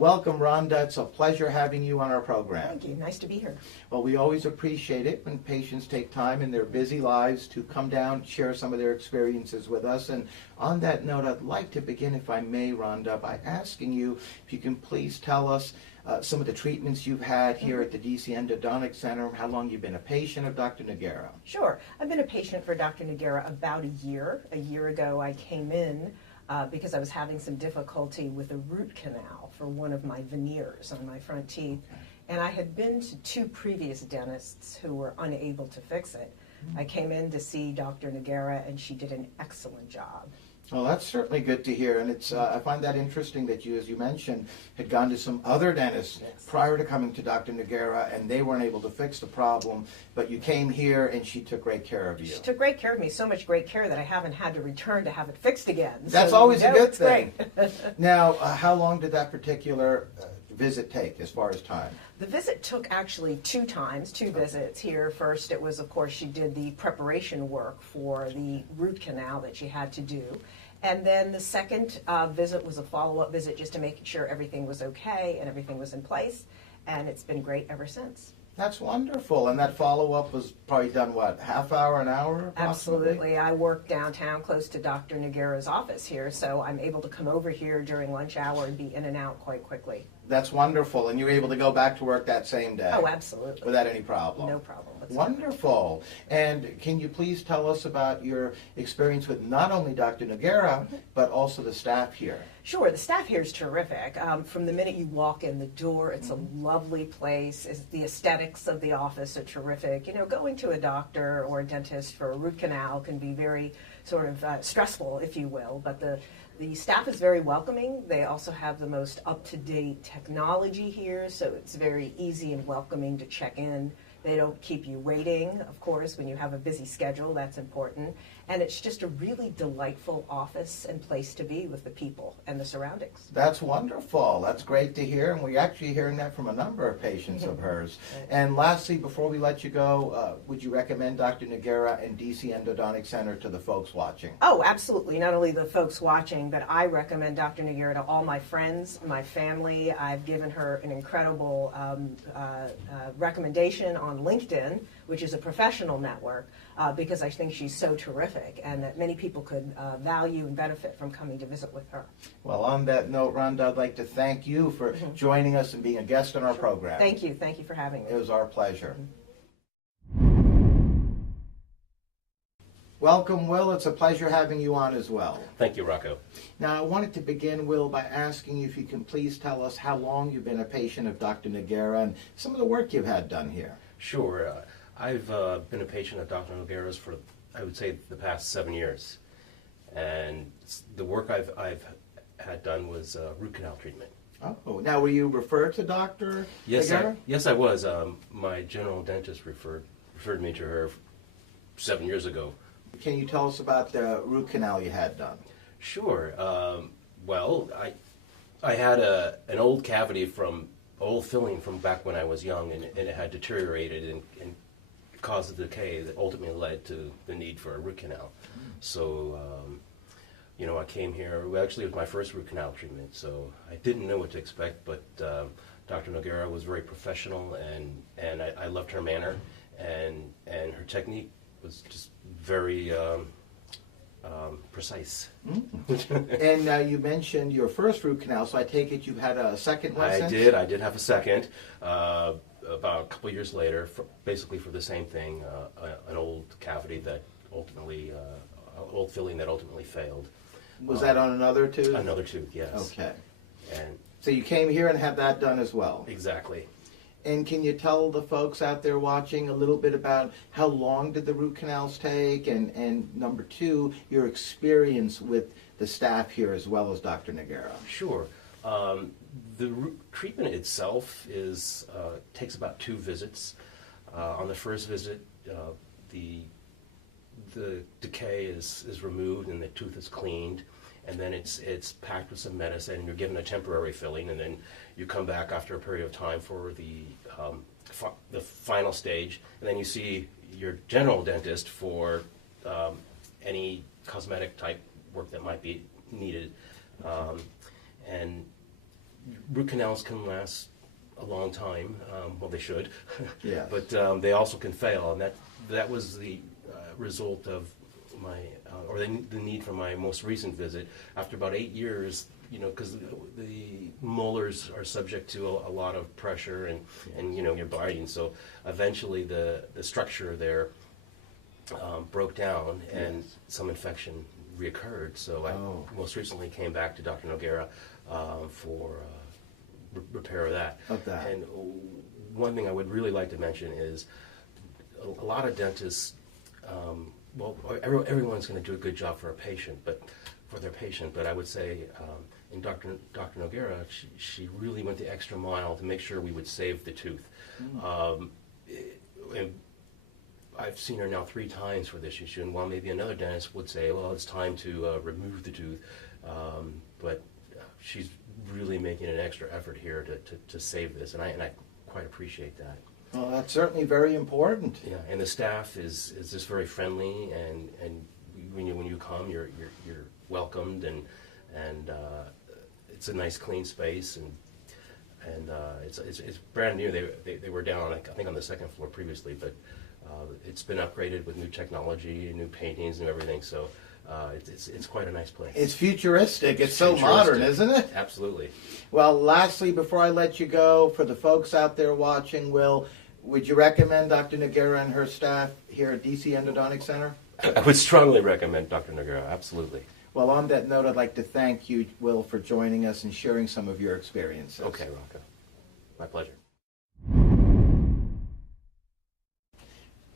Welcome, Rhonda. It's a pleasure having you on our program. Thank you. Nice to be here. Well, we always appreciate it when patients take time in their busy lives to come down, share some of their experiences with us. And on that note, I'd like to begin, if I may, Rhonda, by asking you if you can please tell us some of the treatments you've had here at the DC Endodontic Center, how long you've been a patient of Dr. Noguera. Sure. I've been a patient for Dr. Noguera about a year. A year ago, I came in because I was having some difficulty with a root canal for one of my veneers on my front teeth. And I had been to 2 previous dentists who were unable to fix it. I came in to see Dr. Noguera, and she did an excellent job. Well, that's certainly good to hear, and it's I find that interesting that you, as you mentioned, had gone to some other dentists prior to coming to Dr. Noguera, and they weren't able to fix the problem, but you came here and she took great care of you. She took great care of me, so much great care that I haven't had to return to have it fixed again. That's so, always a good it's thing. Great. Now, how long did that particular visit take as far as time? The visit took actually 2 times, 2 visits here. First, it was, of course, she did the preparation work for the root canal that she had to do. And then the second visit was a follow-up visit just to make sure everything was okay and everything was in place. And it's been great ever since. That's wonderful. And that follow-up was probably done, what, half hour, an hour? Absolutely. I work downtown close to Dr. Noguera's office here, so I'm able to come over here during lunch hour and be in and out quite quickly. That's wonderful. And you were able to go back to work that same day? Oh, absolutely. Without any problem? No problem whatsoever. Wonderful. And can you please tell us about your experience with not only Dr. Noguera, but also the staff here? Sure, the staff here is terrific. From the minute you walk in the door, it's a lovely place. The aesthetics of the office are terrific. You know, going to a doctor or a dentist for a root canal can be very sort of stressful, if you will, but the staff is very welcoming. They also have the most up-to-date technology here, so it's very easy and welcoming to check in. They don't keep you waiting, of course, when you have a busy schedule. That's important. And it's just a really delightful office and place to be with the people and the surroundings. That's wonderful. That's great to hear. And we're actually hearing that from a number of patients of hers. And lastly, before we let you go, would you recommend Dr. Noguera and DC Endodontic Center to the folks watching? Oh, absolutely. Not only the folks watching, but I recommend Dr. Noguera to all my friends, my family. I've given her an incredible recommendation on LinkedIn, which is a professional network, because I think she's so terrific and that many people could value and benefit from coming to visit with her. Well, on that note, Rhonda, I'd like to thank you for joining us and being a guest on our program. Thank you. Thank you for having me. It was our pleasure. Welcome, Will. It's a pleasure having you on as well. Thank you, Rocco. Now, I wanted to begin, Will, by asking you if you can please tell us how long you've been a patient of Dr. Noguera and some of the work you've had done here. Sure. I've been a patient of Dr. Noguera's for, I would say, the past 7 years. And the work I've had done was root canal treatment. Oh, now were you referred to Dr. Noguera? Yes, I was. My general dentist referred me to her 7 years ago. Can you tell us about the root canal you had done? Sure. Well, I had an old cavity from old filling from back when I was young, and it had deteriorated and caused a decay that ultimately led to the need for a root canal. So, you know, I came here. Actually, it was my first root canal treatment, so I didn't know what to expect. But Dr. Noguera was very professional, and I loved her manner, and her technique was just very precise. And you mentioned your first root canal, so I take it you've had a second one since? I did have a second, about a couple of years later, basically for the same thing, an old cavity that ultimately, old filling that ultimately failed. Was that on another tooth? Another tooth, yes. Okay. And so you came here and had that done as well? Exactly. And can you tell the folks out there watching a little bit about how long did the root canals take, and number 2, your experience with the staff here as well as Dr. Noguera? Sure. The treatment itself takes about 2 visits. On the first visit, the decay is removed and the tooth is cleaned, and then it's packed with some medicine, and you're given a temporary filling, and then you come back after a period of time for the final stage, and then you see your general dentist for any cosmetic type work that might be needed. And root canals can last a long time. Well, they should. Yes. But they also can fail, and that was the result of my the need for my most recent visit. After about 8 years, because the molars are subject to a lot of pressure and you're biting, so eventually the structure there broke down and some infection reoccurred. So I most recently came back to Dr. Noguera for repair of that. And one thing I would really like to mention is a lot of dentists, everyone's going to do a good job for their patient, but I would say in Dr. Noguera, she really went the extra mile to make sure we would save the tooth. And I've seen her now 3 times for this issue, and while maybe another dentist would say, well, it's time to remove the tooth, but she's really making an extra effort here to save this, and I quite appreciate that. Well, that's certainly very important. Yeah, and the staff is just very friendly, and when you come, you're welcomed, and it's a nice clean space, and it's brand new. They were down, I think, on the 2nd floor previously, but it's been upgraded with new technology, new paintings, and everything. So it's quite a nice place. It's futuristic. It's so modern, isn't it? Absolutely. Well, lastly, before I let you go, for the folks out there watching, would you recommend Dr. Noguera and her staff here at DC Endodontic Center? I would strongly recommend Dr. Noguera, absolutely. Well, on that note, I'd like to thank you, Will, for joining us and sharing some of your experiences. Okay, Rocco. My pleasure.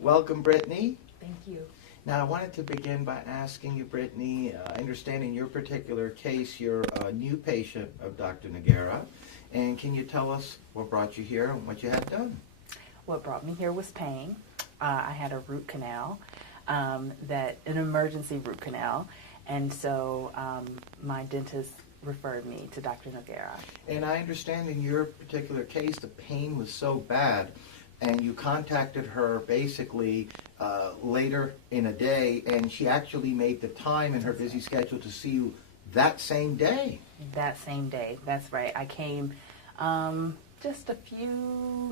Welcome, Brittany. Thank you. Now, I wanted to begin by asking you, Brittany, I understand in your particular case, you're a new patient of Dr. Noguera, and can you tell us what brought you here and what you had done? What brought me here was pain. I had a root canal, an emergency root canal, and so my dentist referred me to Dr. Noguera. And I understand in your particular case, the pain was so bad, and you contacted her basically later in a day, and she actually made the time in her busy schedule to see you that same day. That same day, that's right. I came just a few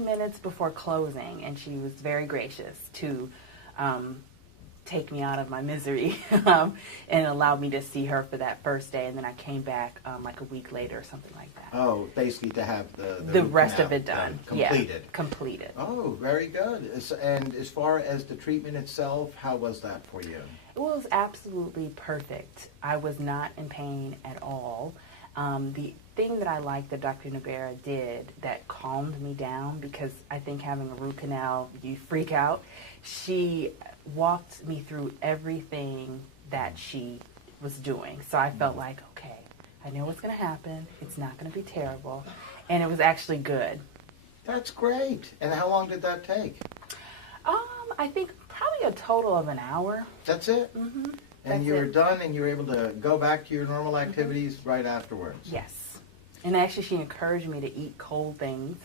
minutes before closing, and she was very gracious to take me out of my misery and allowed me to see her for that first day, and then I came back like a week later or something like that. Oh, basically to have the rest of it done. Completed. Yeah, completed. Oh, very good. And as far as the treatment itself, how was that for you? It was absolutely perfect. I was not in pain at all. The thing that I liked that Dr. Noguera did that calmed me down, because I think having a root canal, you freak out, she walked me through everything that she was doing. So I felt like, okay, I know what's going to happen. It's not going to be terrible. And it was actually good. That's great. And how long did that take? I think probably a total of an hour. That's it? Mm-hmm. And you were done, and you were able to go back to your normal activities right afterwards? Yes. And actually, she encouraged me to eat cold things.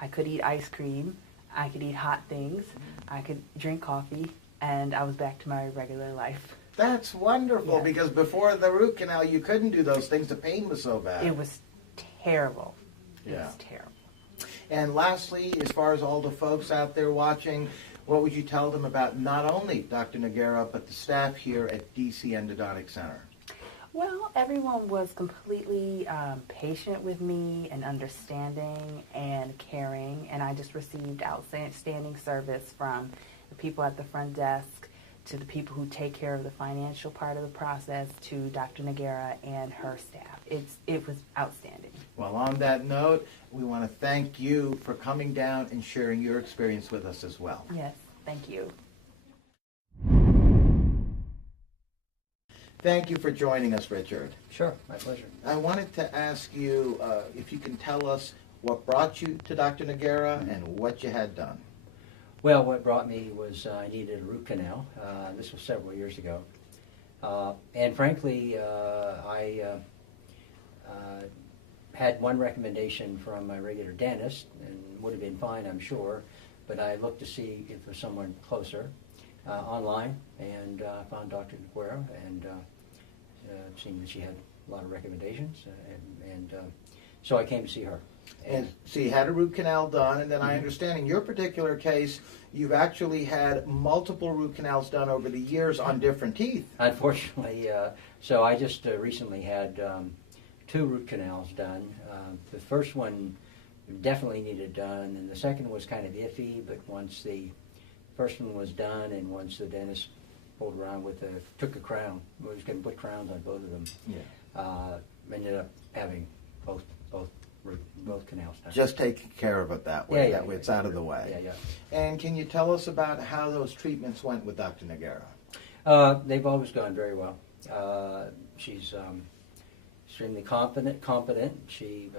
I could eat ice cream. I could eat hot things. I could drink coffee. And I was back to my regular life. That's wonderful, Yeah. because before the root canal, you couldn't do those things. The pain was so bad. It was terrible. It Yeah. was terrible. And lastly, as far as all the folks out there watching, what would you tell them about not only Dr. Noguera, but the staff here at DC Endodontic Center? Well, everyone was completely patient with me and understanding and caring, and I just received outstanding service from the people at the front desk to the people who take care of the financial part of the process to Dr. Noguera and her staff. It was outstanding. Well, on that note, we want to thank you for coming down and sharing your experience with us as well. Yes, thank you. Thank you for joining us, Richard. Sure, my pleasure. I wanted to ask you if you can tell us what brought you to Dr. Noguera and what you had done. Well, what brought me was I needed a root canal. This was several years ago. And frankly, I had one recommendation from my regular dentist, and would have been fine, I'm sure, but I looked to see if there was someone closer online, and found Dr. Noguera, and seeing that she had a lot of recommendations, and So I came to see her. And so you had a root canal done, and then I understand in your particular case, you've actually had multiple root canals done over the years on different teeth. Unfortunately, so I just recently had 2 root canals done. The first one definitely needed done, and the second was kind of iffy, but once the first one was done and once the dentist pulled around took a crown, we was going to put crowns on both of them, ended up having both canals done. Just taking care of it that way. Yeah, That way it's out of the way. Yeah, yeah. And can you tell us about how those treatments went with Dr. Noguera? They've always gone very well. She's extremely competent. She,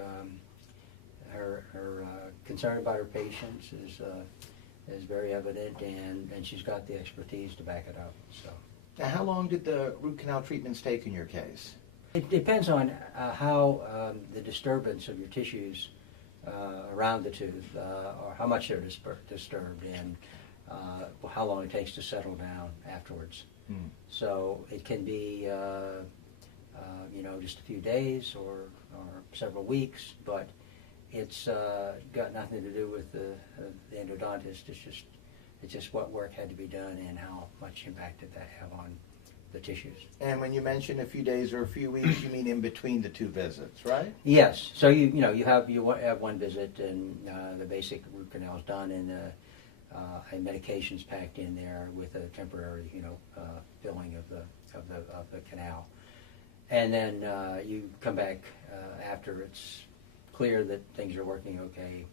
her concern about her patients is very evident, and she's got the expertise to back it up. So. Now, how long did the root canal treatments take in your case? It depends on how the disturbance of your tissues around the tooth, or how much they're disturbed, and how long it takes to settle down afterwards. So it can be, just a few days or several weeks, but it's got nothing to do with the endodontist. It's just what work had to be done and how much impact did that have on the tissues. And when you mention a few days or a few weeks, you mean in between the 2 visits, right? Yes. So you have one visit and the basic root canal is done, and a medication's packed in there with a temporary filling of the canal, and then you come back after it's clear that things are working okay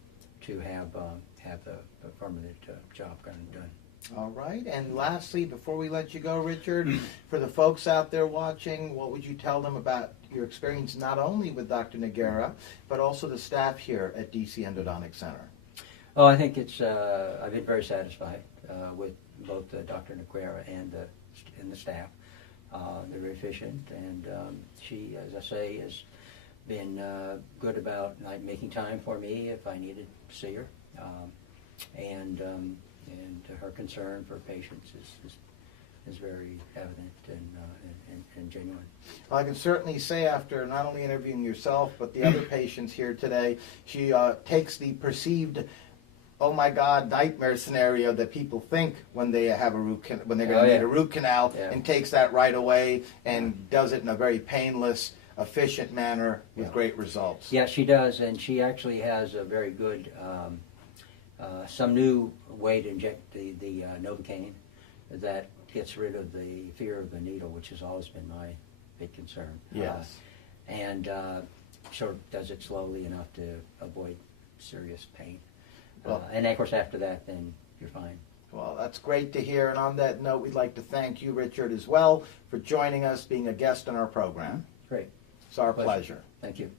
to have the permanent job done. All right. And lastly, before we let you go, Richard, for the folks out there watching, what would you tell them about your experience not only with Dr. Noguera, but also the staff here at DC Endodontic Center? Oh, I think I've been very satisfied with both Dr. Noguera and the staff. They're very efficient, and she, as I say, has been good about making time for me if I needed to see her, and her concern for patients is very evident and genuine. Well, I can certainly say after not only interviewing yourself, but the other patients here today, she takes the perceived, oh my God, nightmare scenario that people think when they have when they're going to need a root canal, and takes that right away and does it in a very painless, efficient manner with great results. Yeah, she does, and she actually has a very good, some new way to inject the Novocaine that gets rid of the fear of the needle, which has always been my big concern. Yes. And sort of does it slowly enough to avoid serious pain. And of course after that, then you're fine. Well, that's great to hear. And on that note, we'd like to thank you, Richard, as well, for joining us, being a guest on our program. Great. It's our pleasure. Thank you.